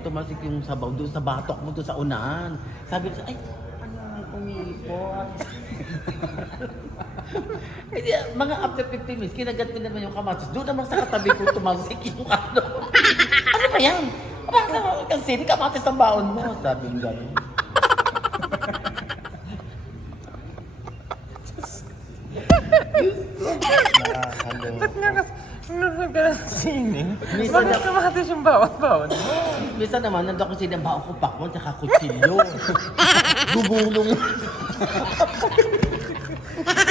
Tumasik yung sabaw doon sa batok mo doon sa unahan. Sabi ko, ay, ano, umipot. Hindi, mga after 15 minutes, kinagat ko naman yung kamatis. Doon naman sa katabi ko tumasik yung ano. Ano ba yan? Bakit naman kasi kamatis ang baon mo? Sabi ng gano'n. Nanonood ka na sa sine? Minsan Bakit kamatis yung bawat-bawat mo? Minsan naman, nandun ako sinambaon ko pakwan, tsaka kutsilyo. Gumulong.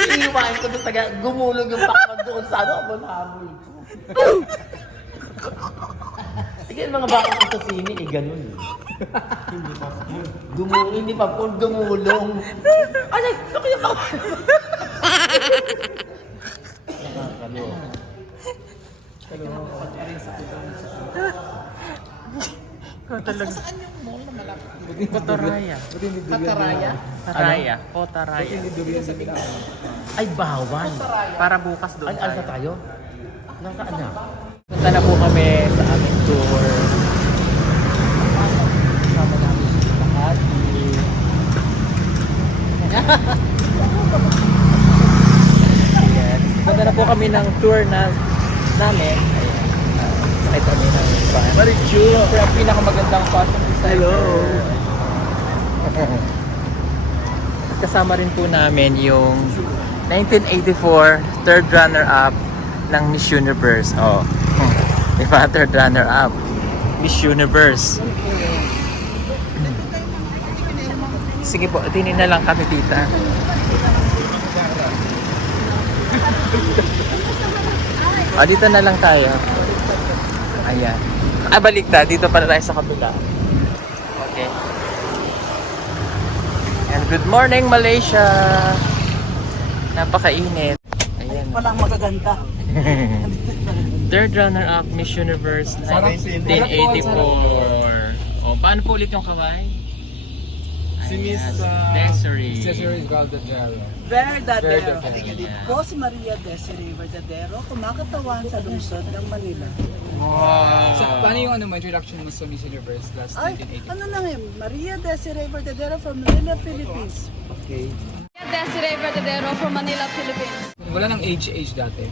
Iiwain ko doon taga, gumulong yung pakwan doon sa ano, abon-habol ko. Sige, mga baka ko sa sini, eh, ganun. Gumulong, hindi popcorn, gumulong. Ay, naku yung pakwan. Nakakalo. Saan yung mall na malaki? Kotaraya. Kotaraya. Ay, bawal. Para bukas doon Ay, alsa tayo? Nasaan na? Punta na po kami sa aming tour. Kasama namin si Makati. Ayan. Punta na po kami ng tour namin. Ayan. Sakay kami ng van. Siyempre, ang pinakamagandang fashion designer. At kasama rin po namin yung 1984 third runner-up ng Miss Universe. Oh. Diba? Third runner-up. Miss Universe. Sige po, tinin na lang kami, tita. Dito na lang tayo. Ayan. Baliktad. Dito pala tayo sa kabila. Okay. And good morning, Malaysia! Napakainit. Ayan. Walang magaganda. Third runner-up Miss Universe 1984. O, paano po ulit yung kaway? Si Miss Desiree. Desiree Valdadero. Verdadero. Ayan. Po si Maria Desiree Verdadero, kumakatawan sa lungsod ng Manila. Wow! So, paano yung introduction mo sa Miss Universe last Ay, 1980? ano lang yun? Maria Desiree Verdadero from Manila, Philippines. Okay. Desiree Verdadero from Manila, Philippines. Wala nang age dati.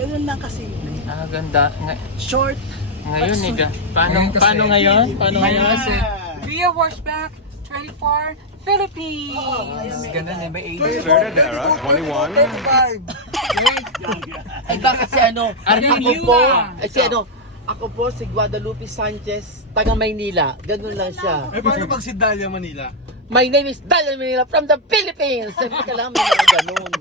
Ganun lang kasimple. Ganda. Short. Ngayon, but Niga. sweet. Paano ngayon? Paano ngayon? Kasi, Via Washback 24 Philippines! Ganda na, may age. Verdadero, 21. 35. Ay, baka si ano, ako po, si ano, ako po si Guadalupe Sanchez, taga Maynila. Ganun lang siya. Eh, paano pag si Dalia Manila? My name is Dalia Manila from the Philippines. Sabi ka lang, may mga ganun.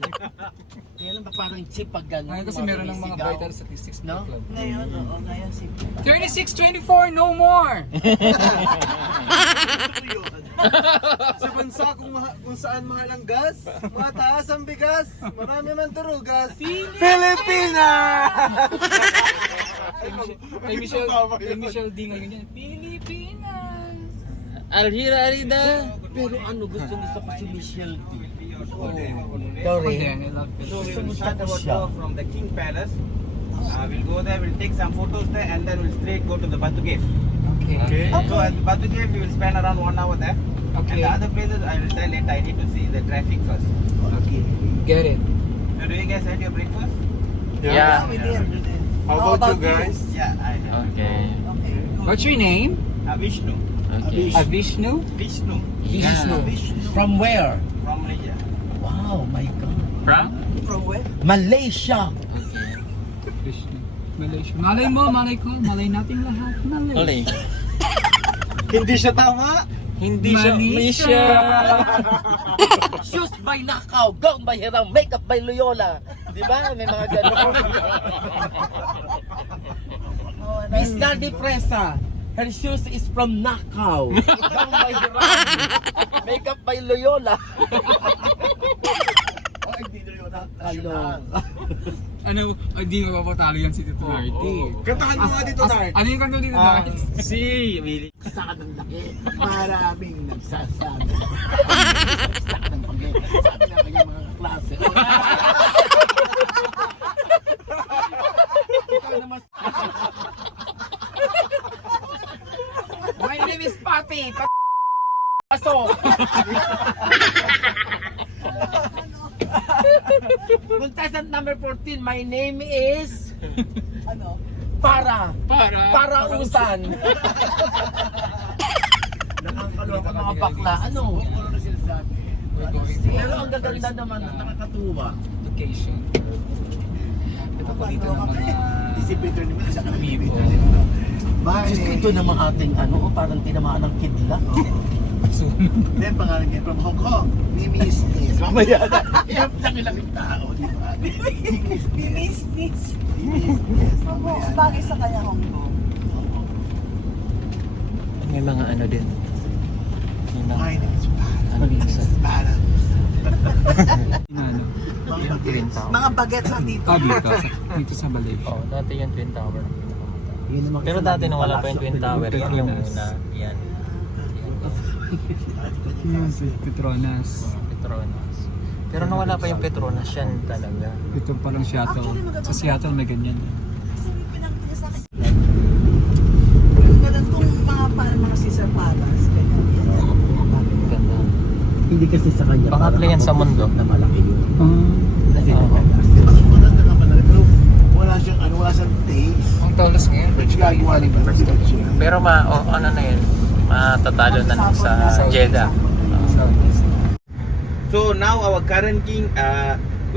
Kaya lang ba parang cheap pag ganun? Ngayon kasi meron ng mga sumisigaw. vital statistics No? no? Club. Ngayon, oo, ngayon simple. 36-24, no more! Sa bansa kung saan mahal ang gas, mataas ang bigas, marami man turugas. Pilipinas! Kay Michelle D ngayon yan. Pilipinas! Alhira Arida. Pero ano, gusto ko si Michelle D. Sorry. Sorry. I love it. So we will start our tour from the King Palace. We'll go there, we'll take some photos there and then we'll straight go to the Batu Cave. Okay. So at the Batu Cave we will spend around 1 hour there. Okay. And the other places I will tell later, I need to see the traffic first. Okay. Get it. So do you guys had your breakfast? Yeah. We did. How about you guys? Yeah, I did. Okay. Okay. What's your name? Vishnu. Okay. Vishnu? Vishnu. Vishnu. From where? From Malaysia. Wow, my God. From? From where? Malaysia. Okay. Vishnu. Malaysia. Malay mo, malay ko, malay nating lahat. Malay. Oli. Hindi siya tama. Hindi siya Malaysia. Shoes by Nakaw, gown by Hirang, makeup by Loyola. Di ba? May mga ganun. Miss Nardi Presa. Her shoes is from Nakaw. Gown by Hirang, makeup by Loyola. Ay, hindi na yun. Hello. Ano, hindi mapapatalo yan si Tito Nardi. Kantahan mo nga dito, Nart. Ano yung kanto dito, Nardi? Si Willie. Saan ang laki? Maraming nagsasabi. Saan ang pagi? Sabi na kayo mga klase. Ikaw naman. Makati! Pasok! Contestant number 14, my name is... Ano? Parausan. Nakakaloka mga bakla. Ano? Pero ang gaganda naman, nakakatuwa. Location. Ito po dito ng mga... Disipito naman sa Vivo. Diyos ko, ito naman ating ano, parang tinamaan ng kidlat. Hindi, pangalan niya from Hong Kong. Mimis. Mamaya na. Yan, nakilang tao, di ba? Bimis. Bagay sa kanya Hong Kong. May mga ano din. May mga... My name is Ano minsan? Para. Yung Twin Tower. Mga bagets sa dito. Dito sa Balay. Oo, dati yung Twin Tower. Pero dati nung wala pa yung Twin Tower, yun yung muna. Yan. Petronas. Petronas. Pero nung wala pa yung Petronas, yan talaga. Ito palang Seattle. Sa Seattle may ganyan. Yung ganitong mga Caesar Palace. Ganyan. Ganda. Hindi kasi sa kanya. Pangatlo yan sa mundo. Na malaki yun. Kasi Maganda ka pala, pero wala siyang taste. Ang talas ngayon. Gagawa ng president siya. Pero ano na yun, matatalo na lang sa Jeddah. So now our current king,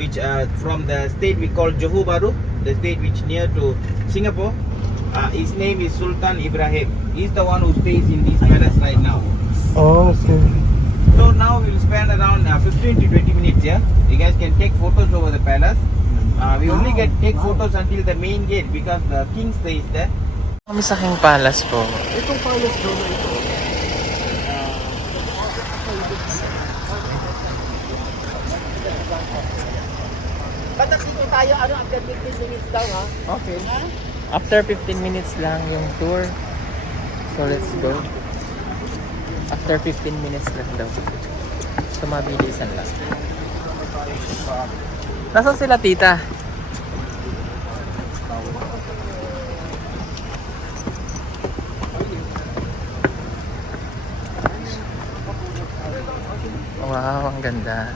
which from the state we call Johor Bahru, the state which near to Singapore, his name is Sultan Ibrahim. He's the one who stays in this palace right now. Oh, okay. So now we'll spend around 15 to 20 minutes here. You guys can take photos over the palace. We only take photos until the main gate because the king stays there. Kami sa King Palace po. Itong palace daw na ito, Ba't dito tayo, ano, after 15 minutes daw, ha? Okay. After 15 minutes lang yung tour. So let's go. After 15 minutes lang daw. So mabilisan lang. Nasaan sila tita? Wow, ang ganda.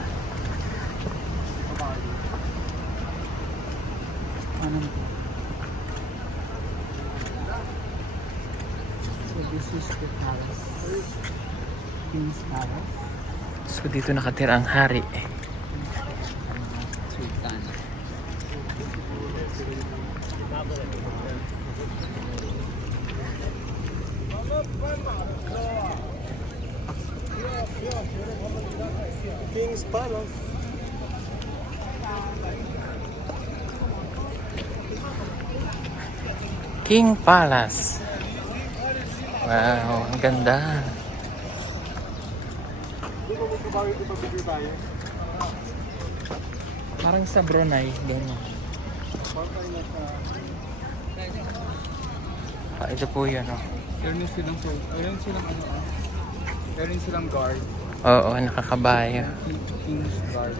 So this is the palace. King's Palace. So dito nakatira ang hari. Sultan. King's Palace. King Palace. Wow, ang ganda. Parang sa Brunei, gano'n. Ito po yun, oh. Meron silang guard. Oo, nakakabayo. King's Guard.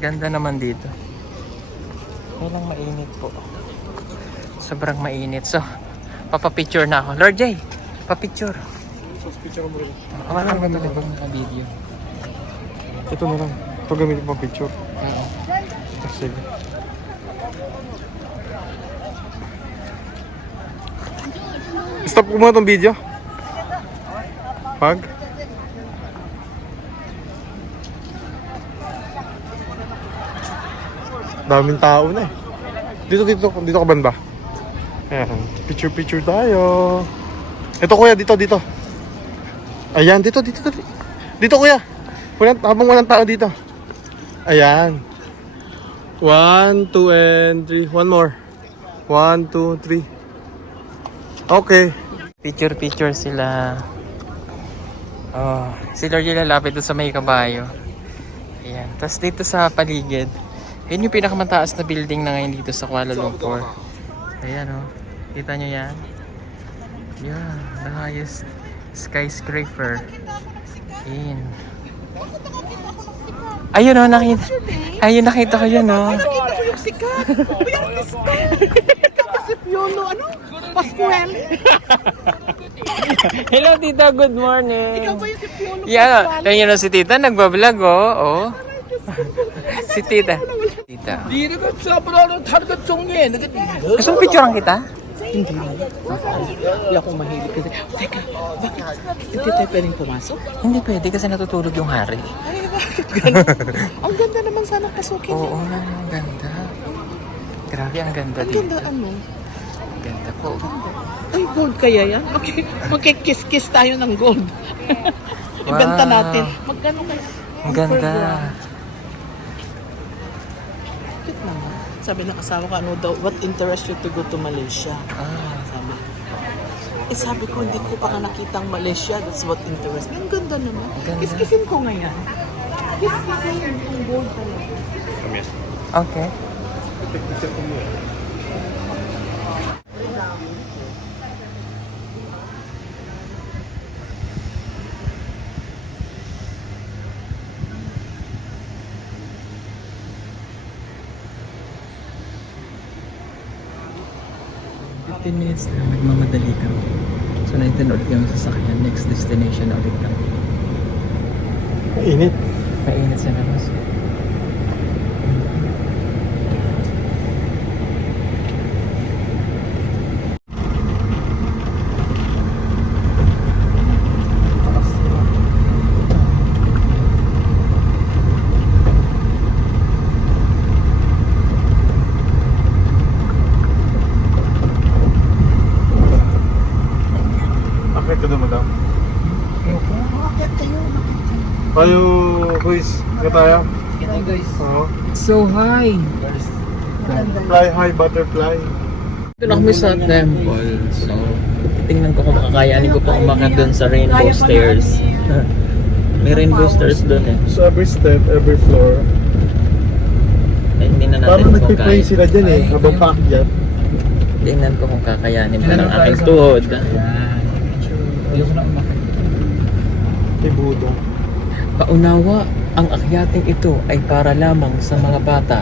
Ganda naman dito. Kailang mainit po. Sobrang mainit. So, papapicture na ako. Lord Jay, papicture. Picture mo rin. Hawakan mo ito na video. Ito na lang. Ito gamitin pang picture. Sige. Stop ko muna itong video. Pag. Daming tao na eh. Dito ka banda. Ayan. Picture tayo. Ito kuya, dito. Ayan, dito. Dito kuya. Habang walang tao dito. Ayan. 1, 2, and 3. One more. 1, 2, 3. Okay. Picture sila. Oh, si Lord Jay lalapit doon sa may kabayo. Ayan. Tapos dito sa paligid. Yun yung pinakamataas na building na ngayon dito sa Kuala Lumpur. Ayan oh. Kita nyo yan? Yeah, the highest skyscraper in. Ayun oh, nakita. Ayun, nakita ko yun, no? Nakita ko yung sikat. Biyernes pa. Ikaw pa si Piolo, ano? Pascual. Hello, tita. Good morning. Ikaw ba yung si Piolo Yan, Pascual? ayun na si tita. Nagbablog, oh. Oh. Si tita. Tita. Gusto mo picturean kita? Hindi ako mahilig kasi. Teka, bakit? Hindi tayo pwedeng pumasok? Hindi pwede kasi natutulog yung hari. Ay, bakit ganun? Ang ganda naman sana pasukin. Oo nga, ang ganda. Grabe, ang ganda Ang dito. ganda ano? Ang ganda po. Ay, gold kaya yan? Okay, magkikiss-kiss tayo ng gold. Ibenta Wow. natin. Magkano kaya? Ang ganda. Bakit naman? Sabi ng asawa ko, ano daw, what interest you to go to Malaysia? Ah, Sabi. Sabi ko, hindi ko pa nga nakitang Malaysia. That's what interest. Ang ganda naman. Ganda. Kiss-kissin ko ngayon. Kiss-kissin yung gold talaga. okay. Minutes na nagmamadali kami. So, natin ulit yung sasakyan. Next destination na ulit kami. Init. Mainit sa labas. Akit ka doon, madam. Tayo, boys. Akit tayo. Oo. So high! Fly high, butterfly. Ito na kami sa temple. So, tingnan ko kung makakayanin ko pa umakyat dun sa rainbow stairs. May rainbow stairs dun eh. So every step, every floor. Ay, hindi na natin Parang kung nagpipray kaya. sila dyan eh, habang paakyat. Tingnan ko kung kakayanin pa ng aking tuhod. Kay Budo. Paunawa, ang akyating ito ay para lamang sa mga bata.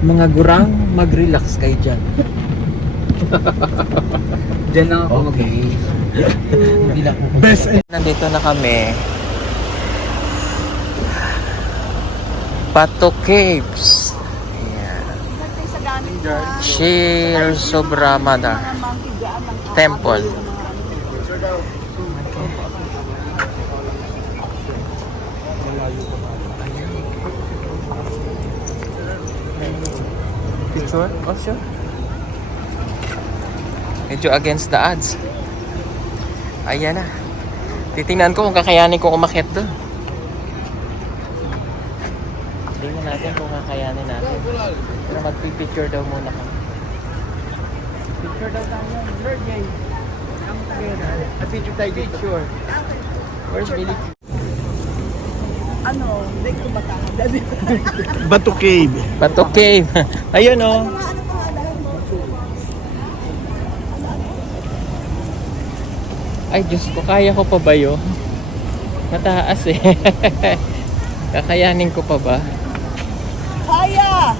Mga gurang, mag-relax kayo dyan. Dyan lang ako. Okay. Best Nandito na kami. Pato Caves. Ayan. Shir Subramada Temple. Picture? Oh, sure. Medyo against the odds. Ayan na. Titingnan ko kung kakayanin ko umakyat doon. Tingnan natin kung kakayanin natin. Pero magpipicture daw muna kami. Picture daw tayo. Lord, guys. Come together. Picture tayo dito. Picture. Where's Billy? Ano, hindi ko matahan. Bato Cave. Pato Cave. Ayun oh. Ay, Diyos ko, kaya ko pa ba yun? Mataas eh. Kakayanin ko pa ba? Kaya!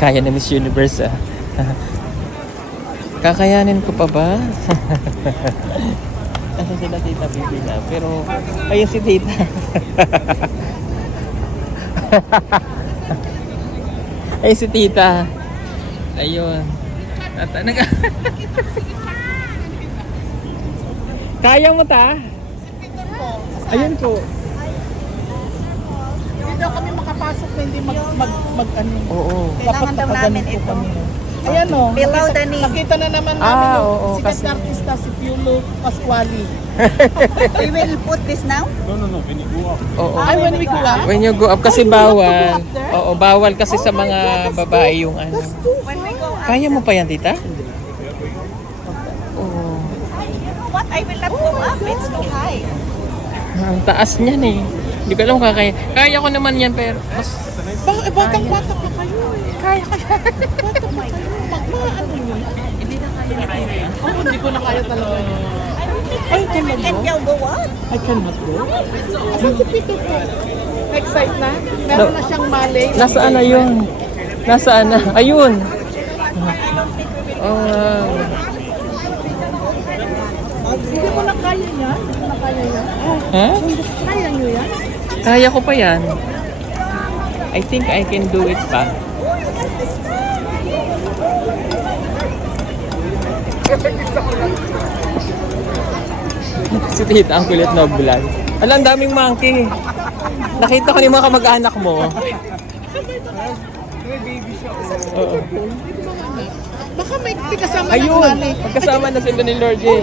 Kaya na Miss Universe ah. Kakayanin ko pa ba? Kasi sila Tita Bibi na. Pero, ayun si Tita. Ayun si Tita. Ayun. At, kaya mo ta? Ayun po. Hindi daw kami makapasok na hindi ano. Oo. Kailangan daw namin ito. Ayan o. Below the knee. Nakita na naman namin Ah, yung oo, sikat kasi- na artista si Piolo Pascuali. We will put this now? Oo. Ay, when we go out? When you go up kasi Oh, you have to go bawal. up there? Oo, bawal kasi Oh sa my mga God, that's babae yung ano. That's too When we go up. Kaya mo pa yan, Tita? Oo. What? I will not go up. It's too high. Ang taas niyan eh. Hindi ko alam kung kaya. Kaya ko naman yan pero mas Batang-bata pa kayo eh. Kaya. Bata pa kayo. Ano yun? Hindi na kaya. Oo, hindi ko na kaya talaga yun. Ay, can I Can go? you go on? I cannot go. Asan si Peter po? Excite na? Meron na siyang malay. Nasaan na yun? Nasaan na? Ayun! Oh, Hindi mo na kaya niya? Hindi mo na kaya niya? ha? Kaya niyo yan? Kaya ko pa yan. I think I can do it pa. Si Tita, ang kulit na vlog. Ala, ang daming monkey. Nakita ko ni mga kamag-anak mo. Oo. Baka may kasama ng Ayun! malay. Magkasama na sila ni Lord Jay.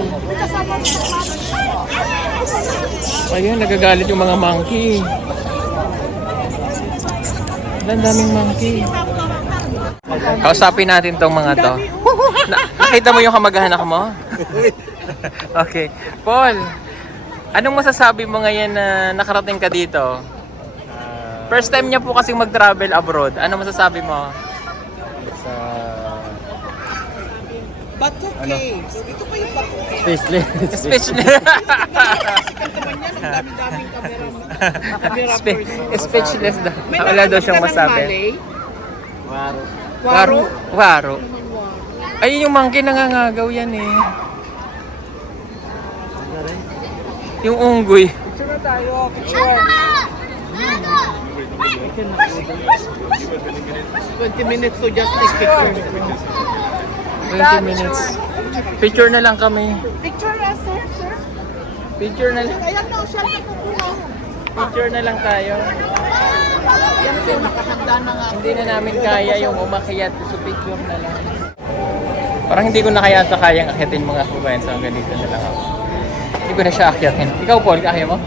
Ayun, nagagalit yung mga monkey. Ala, ang daming monkey. Kausapin natin tong mga to. Nakita mo yung kamag-anak mo? Okay. Paul, anong masasabi mo ngayon na nakarating ka dito? First time niya po kasing mag-travel abroad. Ano masasabi mo? But okay. Ito pa yung bato. Speechless. Ang dami-daming camera person. Speechless daw. May Wala daw nakakamit siyang ka ng masabi. malay? Waro. Waro. Ay, yung monkey nangangagaw yan eh. Yung unggoy. 20 minutes to just take pictures. 20 minutes. Picture na lang kami. Picture na, sir, sir. Picture na lang. Ayan na, selfie ko po na. Picture na lang tayo. Yan po, nakahanda na nga. Hindi na namin kaya yung umakyat. So picture na lang. Parang hindi ko na kaya kayang akyatin mga kabayan. So hanggang dito na lang ako. Hindi ko na siya akyatin. Ikaw, Paul, kaya mo?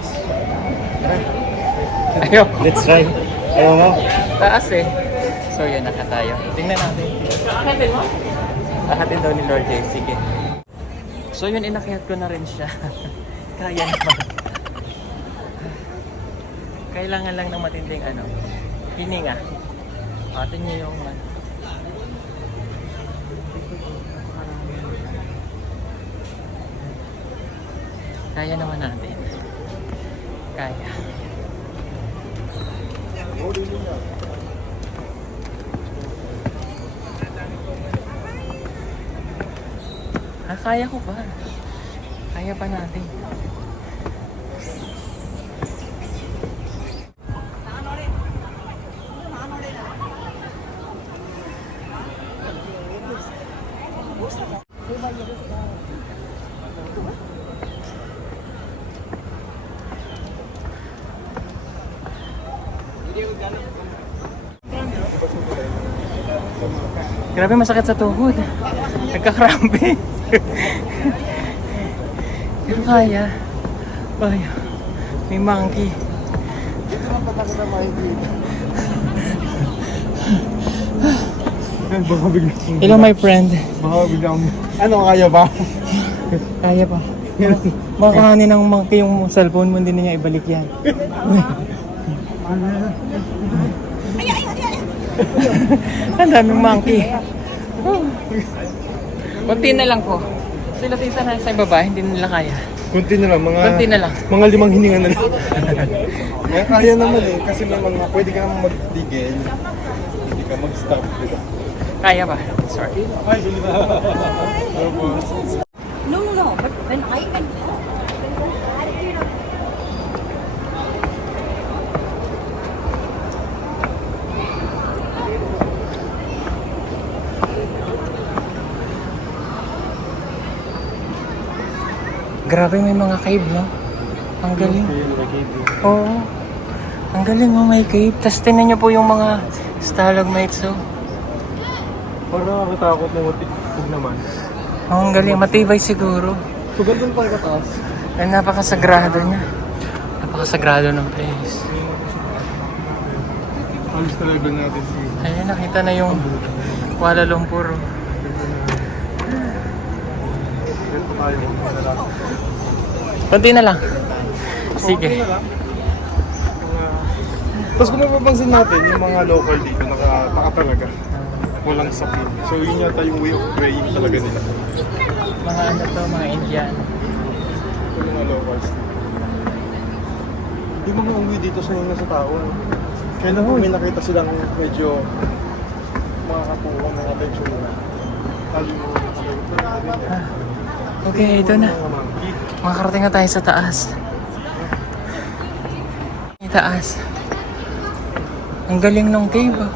Ayaw. Let's try. Ayaw mo? Taas eh. So yun, naka tayo. Tingnan natin. Akatin mo? Akatin daw ni Lord Jay. Sige. So yun, inakyat ko na rin siya. Kaya naman. Kailangan lang ng matinding ano, hininga. Atin niyo yung kaya naman natin. Kaya. Kaya ko pa. Kaya pa natin. Grabe, masakit sa tuhod. Nagka-cramping. Pero kaya. Kaya. May monkey. Baka biglang. Hello my friend. Baka biglang. Ano, kaya ba? Kaya pa. Makahanin ng monkey yung cellphone mo, hindi na niya ibalik yan. Ang daming monkey. Kunti na lang po. Sila tita na sa baba, hindi nila kaya. Kunti na lang, Kunti na lang. mga 5 hininga na lang. Kaya naman eh, kasi may mga pwede ka naman magtigil. Hindi ka mag-stop. Diba? Kaya ba? Sorry. No, no, no. But when I can go. Grabe, may mga cave, no? Ang galing. Oo. Ang galing, oh, may cave. Tapos tingnan niyo po yung mga stalagmites, oh. Parang nakakatakot na matikog naman. Oh, ang galing. Matibay siguro. So, gandun pa kataas. Ay, napakasagrado niya. Napakasagrado ng place. Alis talaga natin si... Ayun, nakita na yung Kuala Lumpur. Oh. Ganito tayo. Kunti na lang. Sige. Tapos kung mapapansin natin, yung mga local dito, nakataka talaga. Walang sakit. So yun yata yung way of praying talaga nila. Mga ano to, mga Indian. locals. Hindi mga umuwi dito sa nasa tao. Kailan po may nakita silang medyo makakakuha ng attention nila. Lalo yung Okay, ito na. Makakarating na tayo sa taas. Yung taas. Ang galing ng cave ah.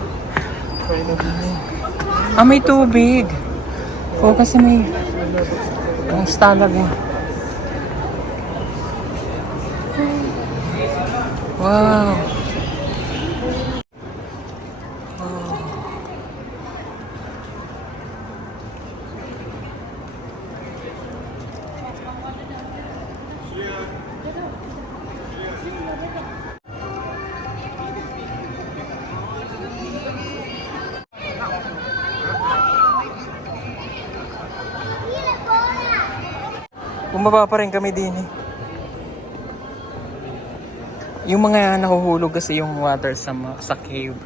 Ah, may tubig. Oo, kasi may ang stalagmite. Wow. Bumaba pa rin kami din eh. Yung mga nahuhulog kasi yung water sa cave.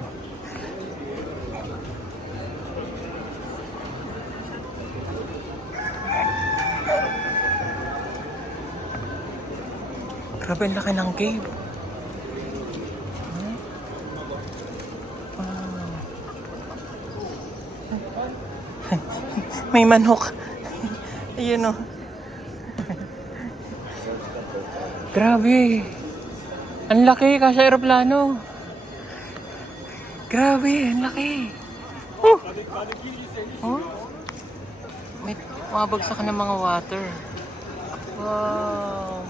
Grabe ang laki ng cave. May manok. Ayun o. Grabe. Ang laki kasi aeroplano. Grabe, ang laki. Oh. Oh. May mabagsak ng mga water. Wow.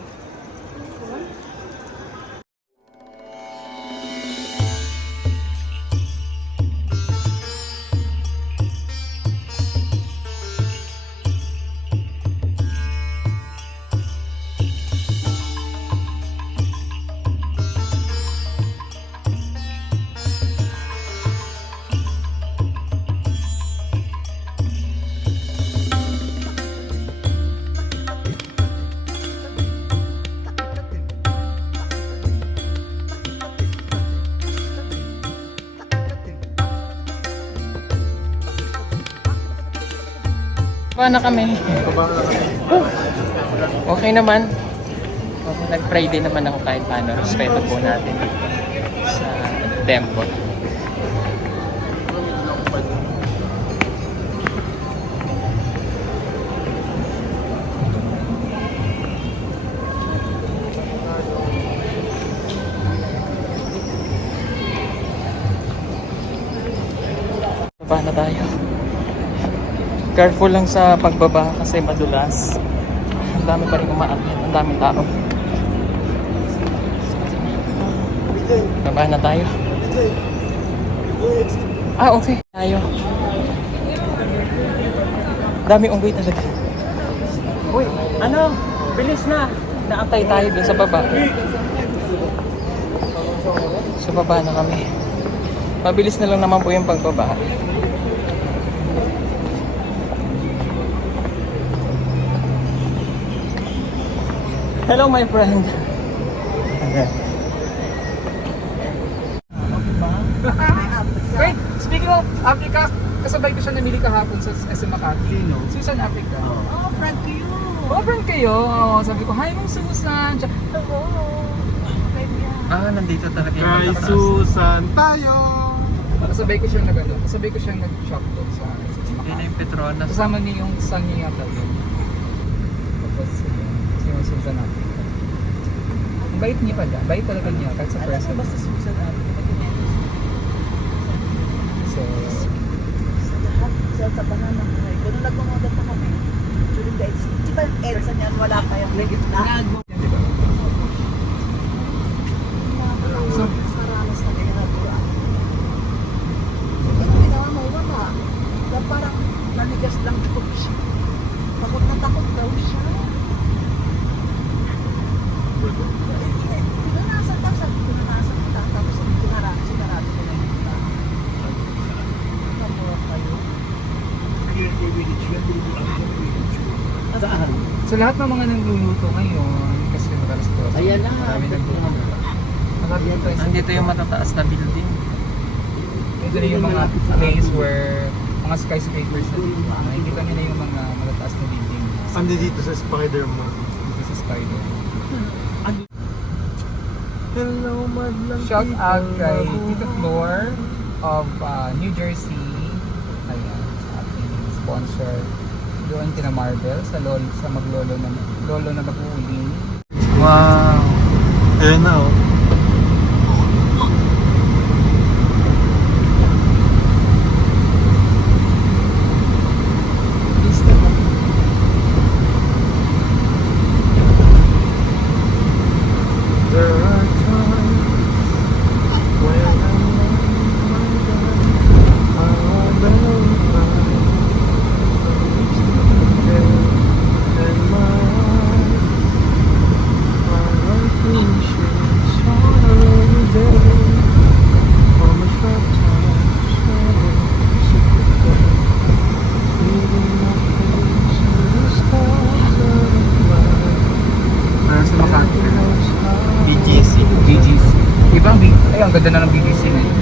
Baba na kami. Okay naman. Nag-pray din naman ako kahit paano. Respeto po natin sa temple. Baba na tayo. Careful lang sa pagbaba kasi madulas. Ang dami pa rin umaakyat. Ang daming tao. Baba na tayo. Ah, okay. Tayo. Dami unggoy talaga. Uy, ano? Bilis na. Naantay tayo dun sa baba. Sa baba na kami. Mabilis na lang naman po yung pagbaba. Hello, my friend. Wait, speaking of Africa, kasabay ko siya namili kahapon sa SM Makati. Susan Africa. Oh, friend kayo. Oh, friend kayo. Oh, sabi ko, hi, Ma'am Susan. Siya, hello. Ah, nandito talaga yung Kay mataas. Susan tayo! Kasabay ko siya kasabay ko siya nag-shop doon sa SM Yun Makati. na yung Petronas. Kasama niya yung son niya yata doon. Tapos, si Ma'am Susan Africa. Ang bait niya pala. Bait talaga niya. Kahit sa person. Basta Susan Africa. So, Sa tabanan ng buhay ko. Nung nagmamodel pa kami, during the AIDS, di ba yung EDSA niyan, wala pa yung legit na? So, Maranas na kayo natura. Ito ginawa mo, wala. Na parang nanigas lang daw siya. Takot na takot daw siya. Pinunasan daw, sabi pinunasan kita. Tapos sinarado ko na yung kita. Kamura kayo. Saan? so lahat ng mga nangluluto ngayon, kasi madalas ko. Ayan na. Marami nagluluto. Nakakita tayo sa Nandito yung matataas na building. ito na yung mga place where mga skyscrapers na dito. Nakikita nila yung mga matataas na building Andi dito sa Spider-Man. dito sa Spider. Shout out kay Tito Flor of New Jersey. Ayan, sa ating sponsor. Doon kina Marvel sa maglolo na mag-uuling. Wow. Ayan na oh. There are times when I'm and my heart pushes every day. On the sharp times, leaving my face in the stars of light. Para sa Makati. BGC. Ibang ay, ang ganda na ng BGC na yun.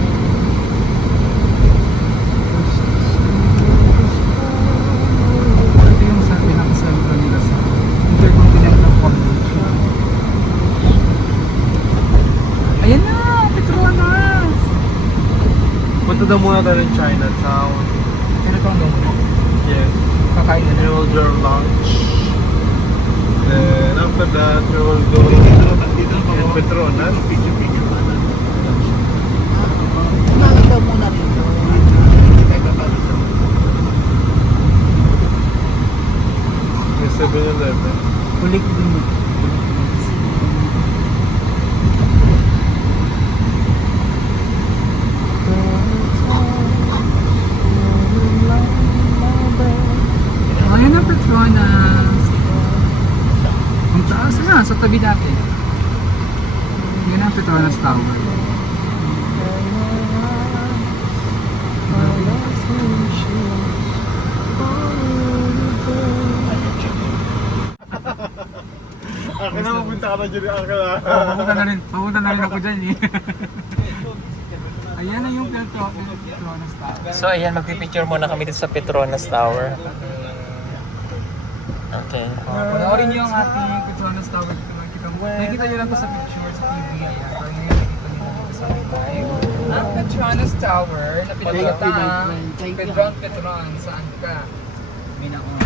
Ito yung sa pinakasentro nila sa Intercontinental Convention. Ayan na! Petronas! Punta daw muna tayo ng Chinatown. Pero ito ang logo. Yes. Kakain na And na. we'll do our lunch. Then after that, we will go in Petronas. Kumain daw muna dito. May 7-Eleven. Kulik din mo. Ayan ang Petronas. Ang taas na, sa tabi natin. Yan ang Petronas Tower. Akin na mapunta ka na dyan, Uncle. Papunta na rin ako dyan eh. Ayan na yung Petronas Tower. So ayan, magpipicture muna kami dito sa Petronas Tower. Okay. Panoorin niyo ang ating Petronas Tower. Nakikita niyo lang to sa picture sa TV. Ayan. Pero ngayon nakikita niyo lang sa live. Ang Petronas Tower na pinagkatang Petron, saan ka? Mina ko.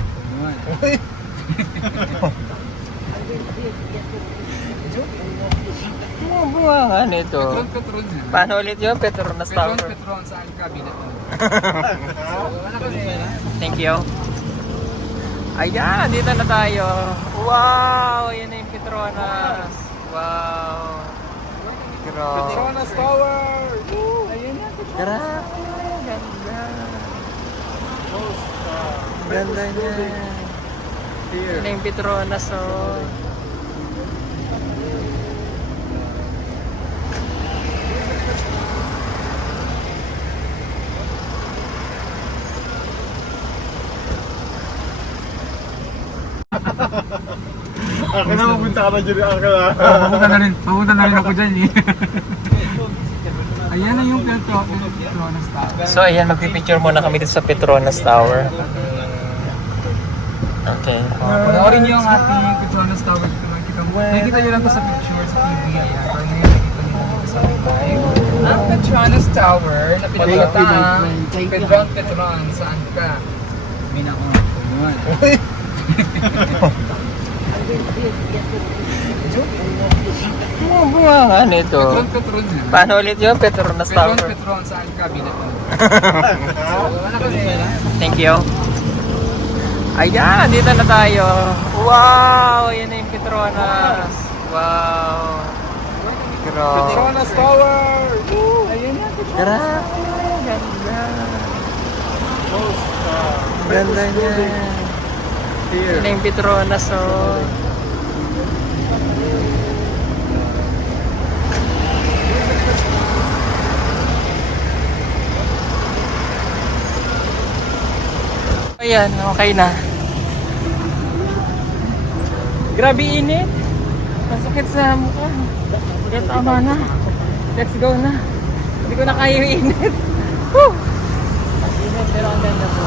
Bunga nito. Petron na. Paano ulit yun? Petronas Tower. Petron, saan ka? Binat mo. So, wala kasi. Thank you. Ayan, dito na tayo. Wow! Yan na yung Petronas. Wow! Grabe. Petronas Tower! Grabe. Ganda. Ganda niya. Yan na yung Petronas, oh. Akin na mapunta ka na dyan, Uncle. Papunta na rin ako dyan eh. Ayan na yung Petronas Tower. So ayan, magpipicture muna kami dito sa Petronas Tower. Okay. Panoorin niyo ang ating Petronas Tower. Nakikita niyo lang to sa picture sa TV. Ayan. Pero ngayon nakikita niyo lang sa live. Ang Petronas Tower na pinagkatang Petron, saan ka? Mina ko. Bunga nito. Petron na. Paano ulit yun? Petronas Tower. Petron, saan ka? Binat mo. So, wala kasi. Thank you. Ayan, dito na tayo. Wow! Yan na yung Petronas. Wow! Grabe. Petronas Tower! Grabe. Ganda. Ganda niya. Yan na yung Petronas, oh. Ayan, okay na. Grabe init. Masakit sa mukha. Kaya tama na. Let's go na. Hindi ko na kaya yung init. Woo! Init pero ang ganda po.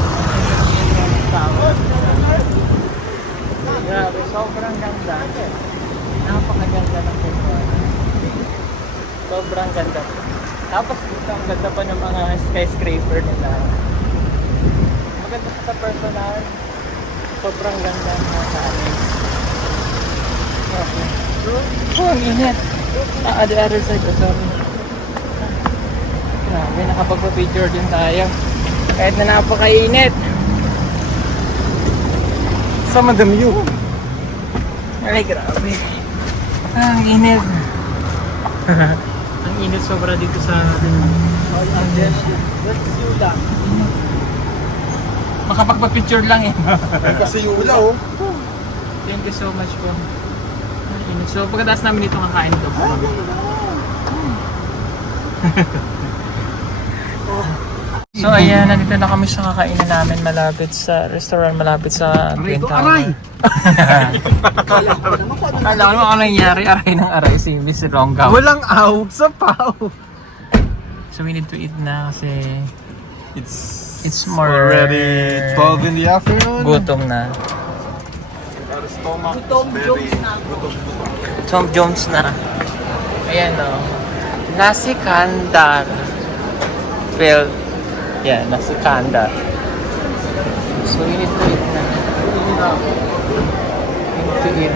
Grabe, sobrang ganda. Napakaganda ng Petronas. Sobrang ganda. Tapos dito ang ganda pa ng mga skyscraper nila. Maganda pa sa personal. Sobrang ganda ng mga kanis. Okay. Oh, ang init. The other side. Oh, sorry. Grabe, nakapagpa-picture din tayo. Kahit na napakainit. Sama them you. Ay, grabe. Ang init. Ang init sobra dito sa atin. Makapagpa-picture lang eh. Kasi yung ula, oh. Thank you so much po. Ang init. So pagkatapos namin dito kakain ito po. So ayan, nandito na kami sa kakainan namin malapit sa restaurant, malapit sa Twin Tower. Alam mo ano nangyari, aray ng aray si Miss Ronggaw. Walang aw sa pao. So we need to eat na kasi It's more already 12 in the afternoon. gutom na. Tom Jones na. Ayan o. Nasi Kandar. Well, yeah, nasi Kandar. So we need to eat na. We need to eat.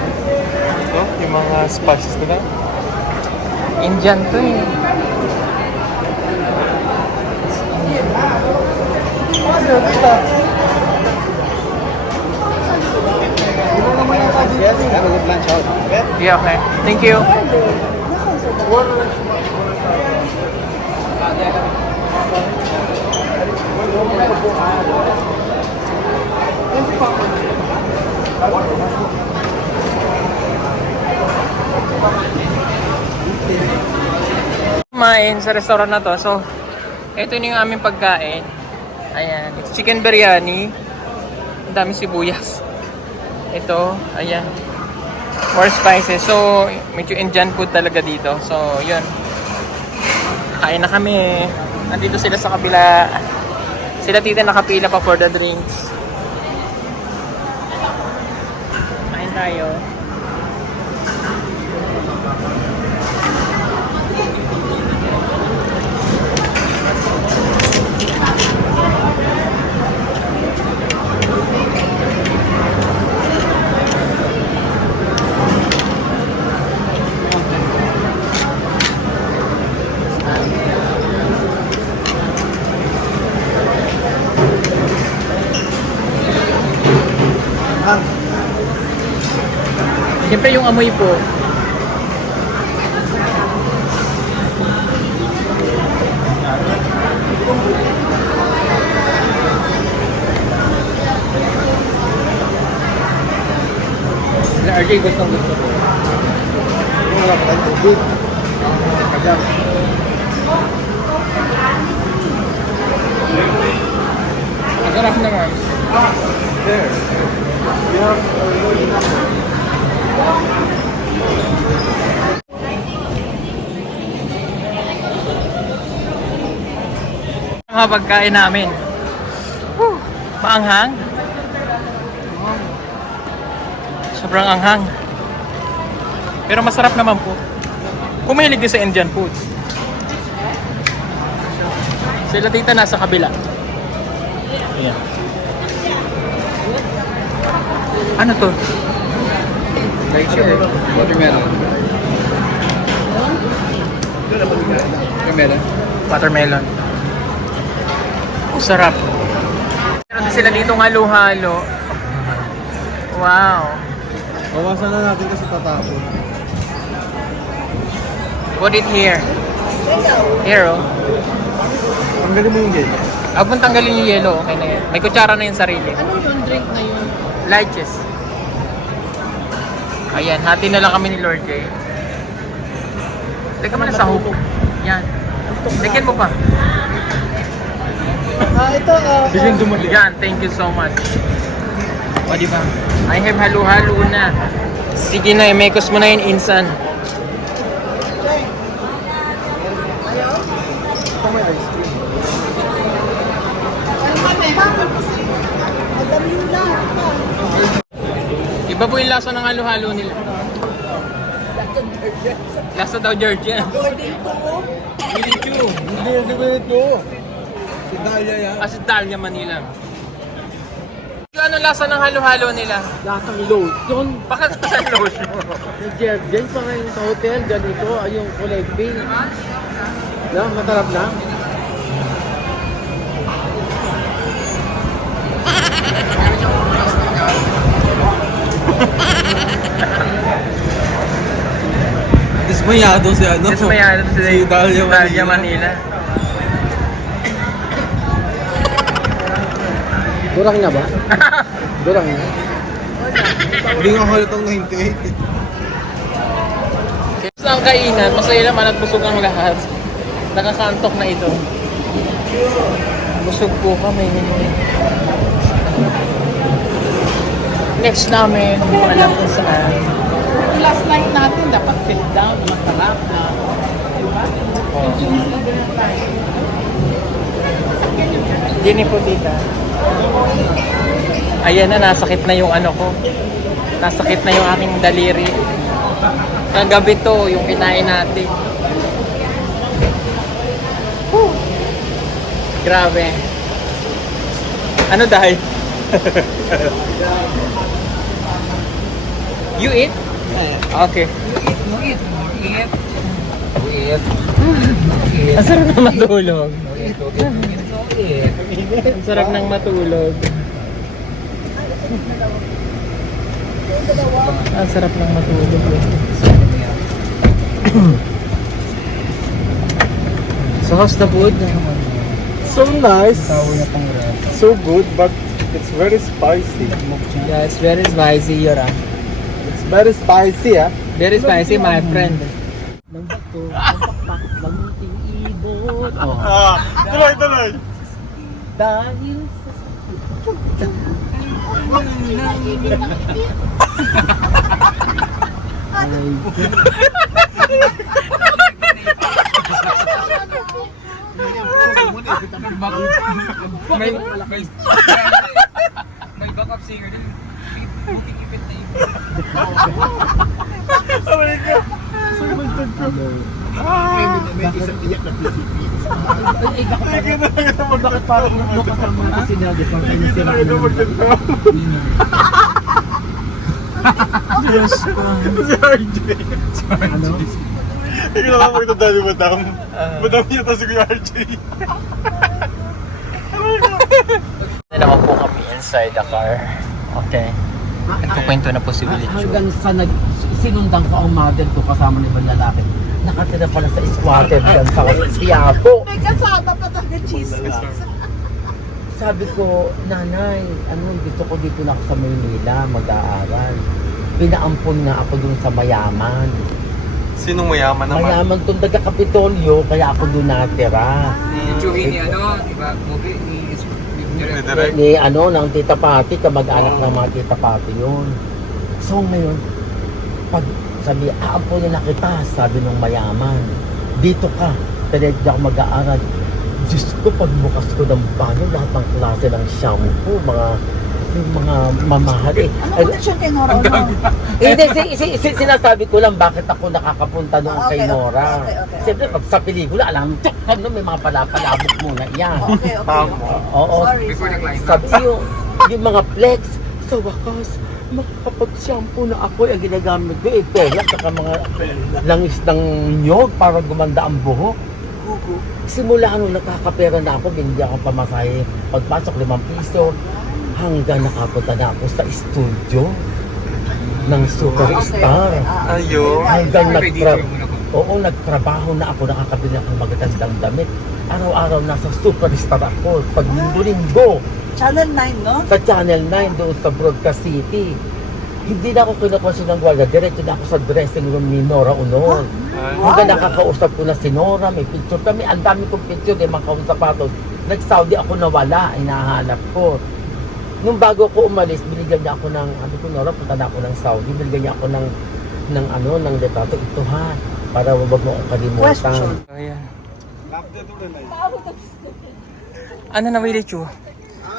Ito, yung mga spices nila. Indian to eh. Yes, have a good lunch out. Okay? Yeah, okay. Thank you. Kumain sa restaurant na to. So, ito na yung aming pagkain. Ayan. It's chicken biryani. Ang dami sibuyas. Ito, ayan. More spices. So, medyo Indian food talaga dito. So, yun. Kain na kami. Nandito sila sa kabila. Sila tita nakapila pa for the drinks. Kain tayo. Siyempre yung amoy po. RJ gustong gusto ko. Ang sarap naman. There. You have Ang mga pagkain namin. Maanghang. Sobrang anghang. Pero masarap naman po. Kumahilig din sa Indian food. Sila tita nasa kabila. Ayan. Ano to? Watermelon. Watermelon. Watermelon. Sarap. Meron sila dito ng halo-halo. Wow. bawasan na natin kasi tatapon. Put it here. Here, oh. Tanggalin mo yung gate. Huwag mong tanggalin yung yellow, okay na yan. May kutsara na yung sarili. Ano yung drink na yun? Lights. Ayan, hati na lang kami ni Lord J. Teka mo na sa hukok. Yan. Tigyan mo pa. Ito, Bigyan dumali. Yan, thank you so much. O, diba? I have halo-halo na. Sige na, imekos mo na yun, insan. Ito may ice cream. Iba po yung lasa ng halo-halo nila. Lasa daw Georgia. Willie Chu. Si Dalia Manila. Yung ano lasa ng halo-halo nila? Lasang lotion. Bakit sa lotion? Yung Jergen pa ngayon sa hotel, ganito, ay yung kulay pink. Na, masarap na. Dismayado si ano. Dismayado si Dalia Manila. Durang na ba? Durang na. Hindi nga halatang 98. Sa ang kainan, masaya naman at busog ang lahat. Nakakantok na ito. Busog po kami. Next namin, alam kung saan. Last night natin, dapat sit down, masarap na. Gini po tita. Ayan na, nasakit na yung ano ko. Nasakit na yung aking daliri. Kagabi to, yung kinain natin. Whew. Grabe. Ano dahil? You eat? Okay. Ang sarap na matulog. Ang sarap nang matulog. Ang sarap nang matulog. So how's the food? So nice. So good, but it's very spicy. Yeah, it's very spicy, Yora. It's very spicy, ah. Very spicy, my friend. Mamuting ibon. Oh. Tuloy. Dahil sa May backup singer din. Booking ipit na yun. bakit parang nakasama na sinabi pang sinisira Si RJ. ano? Hindi ko naman magdadali, madam. Madam niya to si Kuya RJ. Na naman po kami inside the car. Okay. Nagkukwento na po si Willie Chu. Hanggang sa sinundang ko ang mother ko kasama ni ibang lalaki. Nakatira pala sa squatter dyan sa Quiapo. May kasama pa tayo chismis. Sabi ko, nanay, gusto ko dito na ako sa Maynila mag-aaral. Pinaampon nga ako dun sa mayaman. Sinong mayaman naman? Mayaman tong taga-Kapitolyo, kaya ako dun natira. Yung Chuhi ni ano, di ba? Movie ni Direct. Ni ng Tita Pati, kamag-anak ng mga Tita Pati yun. So ngayon, pag sabi, aampunin na kita, sabi ng mayaman. Dito ka, diretso ako mag-aaral. Diyos ko, pagbukas ko ng banyo, lahat ng klase ng shampoo, yung mga mamahal eh. Ano ko siya kay Nora Ono? Hindi, sinasabi ko lang bakit ako nakakapunta noon kay Nora. Okay. Siyempre, pag sa pelikula, alam, may mga palabok muna yan. Okay. Oo. Sorry. Before nag-line up. Sabi yung mga flex, sa wakas, makakapag-shampoo na ako, ang ginagamit ko, pera, saka mga langis ng nyog para gumanda ang buhok. Simula nung nakakapera na ako, hindi ako pamasahe. Pagpasok, 5 piso, hanggang nakapunta na ako sa studio ng Superstar. Ayun. Hanggang nagtrabaho na ako, nakakabili ako ng magagandang damit. Araw-araw nasa Superstar ako, pag linggo-linggo. Channel 9, no? Sa Channel 9 doon sa Broadcast City. Hindi na ako kinukonsin ng gwardiya, diretso na ako sa dressing room ni Nora Honor. Hanggang nakakausap ko na si Nora, may picture kami, ang dami kong picture, di mga sapatos. Nag-Saudi ako nawala, hinahanap ko. Nung bago ko umalis, binigyan niya ako ng, ano ko Nora, punta na ako ng Saudi, binigyan niya ako ng litrato, ito ha, para wag mo akong kalimutan. Question. Ayan. Ano na, Willie Chu?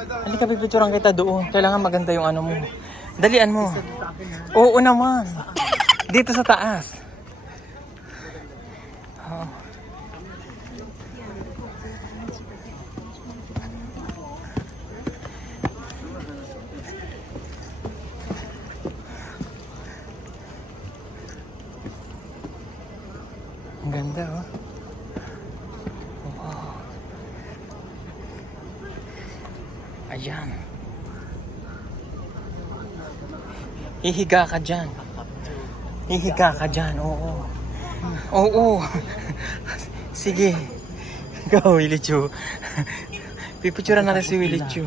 Halika, pipicturean kita doon. Kailangan maganda yung ano mo. Dalian mo. Oo naman. Dito sa taas. Oh. Ang ganda oh. Wow. Ayan. Hihiga ka dyan. Hihiga ka dyan, oo. Oo. Sige. Go, Willie Chu. Pipicturean natin si Willie Chu.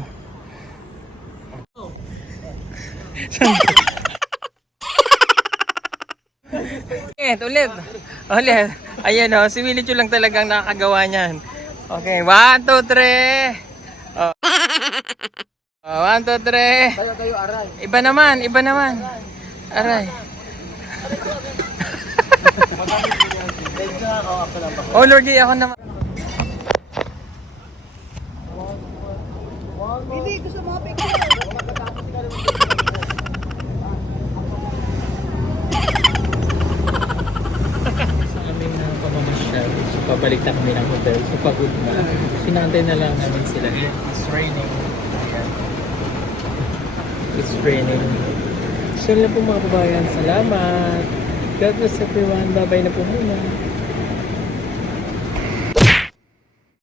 Ulit. Ayan o, si Willie Chu lang talagang nakakagawa niyan. Okay, 1, 2, 3. Oh. 1, 2, 3. Iba naman. Aray. Oh Lordy, ako naman. Hindi, gusto mo picture. Sa aming pamamasyal, so pabalik na kami ng hotel. So pagod na. Sinantay na lang namin sila. It's raining. Ayan. It's raining. So yun lang po mga kababayan. Salamat. God bless everyone. Bye-bye na po muna.